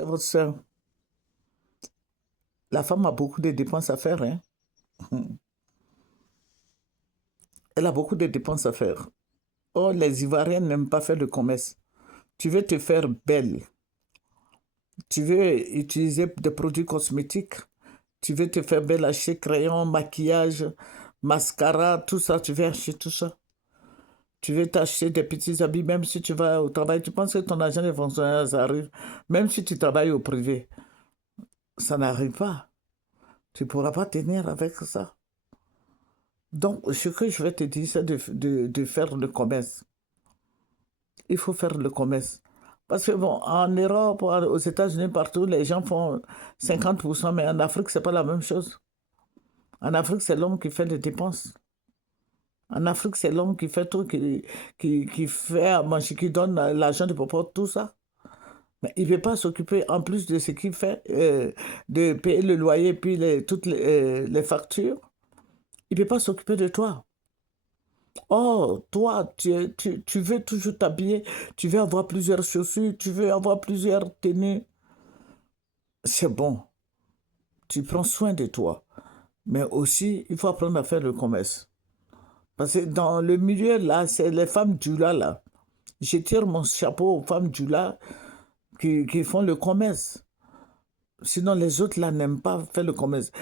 C'est votre soeur. La femme a beaucoup de dépenses à faire, hein. Elle a beaucoup de dépenses à faire. Oh, les Ivoiriens n'aiment pas faire le commerce. Tu veux te faire belle. Tu veux utiliser des produits cosmétiques. Tu veux te faire belle, acheter crayon, maquillage, mascara, tout ça. Tu veux acheter tout ça. Tu veux t'acheter des petits habits, même si tu vas au travail. Tu penses que ton argent de fonctionnaire, ça arrive. Même si tu travailles au privé, ça n'arrive pas. Tu ne pourras pas tenir avec ça. Donc, ce que je vais te dire, c'est de faire le commerce. Il faut faire le commerce. Parce que, bon, en Europe, aux États-Unis, partout, les gens font 50%, mais en Afrique, ce n'est pas la même chose. En Afrique, c'est l'homme qui fait les dépenses. En Afrique, c'est l'homme qui fait tout, qui fait à manger, qui donne l'argent de papa, tout ça. Mais il ne veut pas s'occuper, en plus de ce qu'il fait, de payer le loyer, puis toutes les factures. Il ne peut pas s'occuper de toi. Oh, toi, tu veux toujours t'habiller, tu veux avoir plusieurs chaussures, tu veux avoir plusieurs tenues. C'est bon, tu prends soin de toi. Mais aussi, il faut apprendre à faire le commerce. Parce que dans le milieu, là, c'est les femmes Djoula, là. Je tire mon chapeau aux femmes Djoula qui font le commerce. Sinon, les autres, là, n'aiment pas faire le commerce.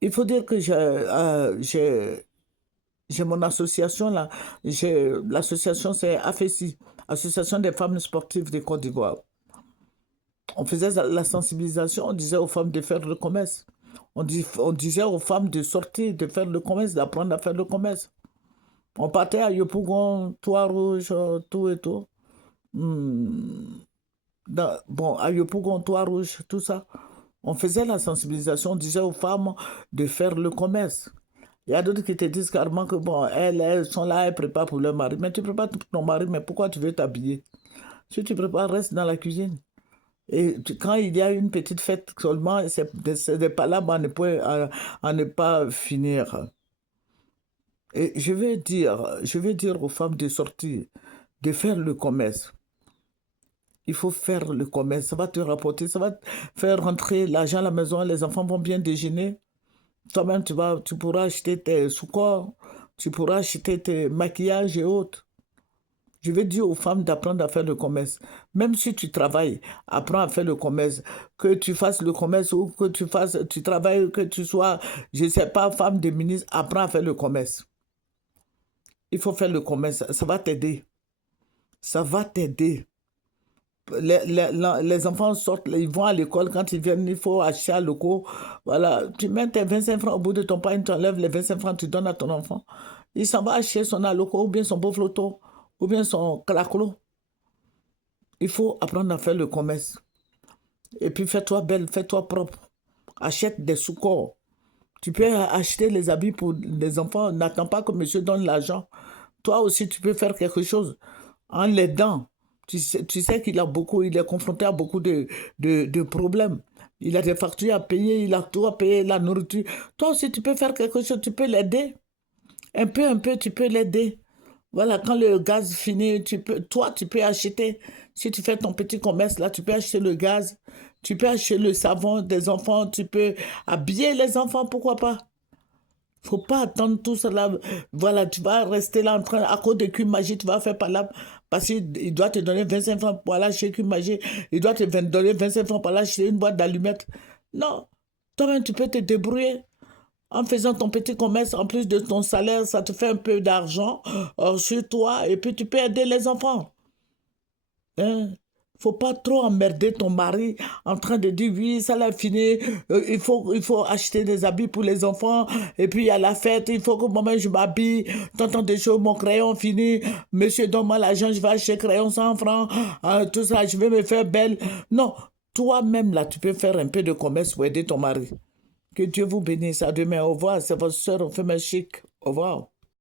Il faut dire que j'ai mon association là. L'association, c'est AFESI, Association des femmes sportives de Côte d'Ivoire. On faisait la sensibilisation, on disait aux femmes de faire le commerce. On disait aux femmes de sortir, de faire le commerce, d'apprendre à faire le commerce. On partait à Yopougon, Toit Rouge, tout et tout. Hmm, bon, à Yopougon, Toit Rouge, tout ça. On faisait la sensibilisation, on disait aux femmes de faire le commerce. Il y a d'autres qui te disent carrément que bon, elles sont là, elles préparent pour leur mari. Mais tu prépares pour ton mari, mais pourquoi tu veux t'habiller? Si tu prépares, reste dans la cuisine. Et quand il y a une petite fête seulement, c'est des palabres à ne pas finir. Et je vais dire aux femmes de sortir, de faire le commerce. Il faut faire le commerce, ça va te rapporter, ça va te faire rentrer l'argent à la maison, les enfants vont bien déjeuner. Toi-même, tu pourras acheter tes sous-corps, tu pourras acheter tes maquillages et autres. Je vais dire aux femmes d'apprendre à faire le commerce. Même si tu travailles, apprends à faire le commerce. Que tu fasses le commerce ou que tu travailles, que tu sois, je ne sais pas, femme de ministre, apprends à faire le commerce. Il faut faire le commerce, ça va t'aider. Ça va t'aider. Les enfants sortent, ils vont à l'école, quand ils viennent, il faut acheter à locaux. Voilà, tu mets tes 25 francs au bout de ton pain, tu enlèves les 25 francs, tu donnes à ton enfant. Il s'en va acheter son aloco, ou bien son beau flotto, ou bien son claclo. Il faut apprendre à faire le commerce. Et puis fais-toi belle, fais-toi propre. Achète des sous-corps. Tu peux acheter les habits pour les enfants, n'attends pas que monsieur donne l'argent. Toi aussi, tu peux faire quelque chose en l'aidant. Tu sais qu'il a beaucoup, il est confronté à beaucoup de problèmes. Il a des factures à payer, il a tout à payer, la nourriture. Toi aussi, tu peux faire quelque chose, tu peux l'aider. Un peu, tu peux l'aider. Voilà, quand le gaz finit, toi, tu peux acheter. Si tu fais ton petit commerce là, tu peux acheter le gaz, tu peux acheter le savon des enfants, tu peux habiller les enfants, pourquoi pas? Faut pas attendre tout cela. Voilà, tu vas rester là en train, à cause de Cube Magie, tu vas faire par là, parce qu'il doit te donner 25 francs pour aller chez Cube Magie, il doit te donner 25 francs pour aller acheter une boîte d'allumettes. Non, toi-même, tu peux te débrouiller. En faisant ton petit commerce, en plus de ton salaire, ça te fait un peu d'argent sur toi, et puis tu peux aider les enfants. Hein? Faut pas trop emmerder ton mari en train de dire oui, ça l'a fini, il faut acheter des habits pour les enfants, et puis il y a la fête, il faut que moi je m'habille, t'entends des choses, mon crayon fini, monsieur donne-moi l'argent, je vais acheter crayon 100 francs, tout ça, je vais me faire belle. Non, toi-même là, tu peux faire un peu de commerce pour aider ton mari. Que Dieu vous bénisse, à demain, au revoir, c'est votre soeur, on fait chic, au revoir.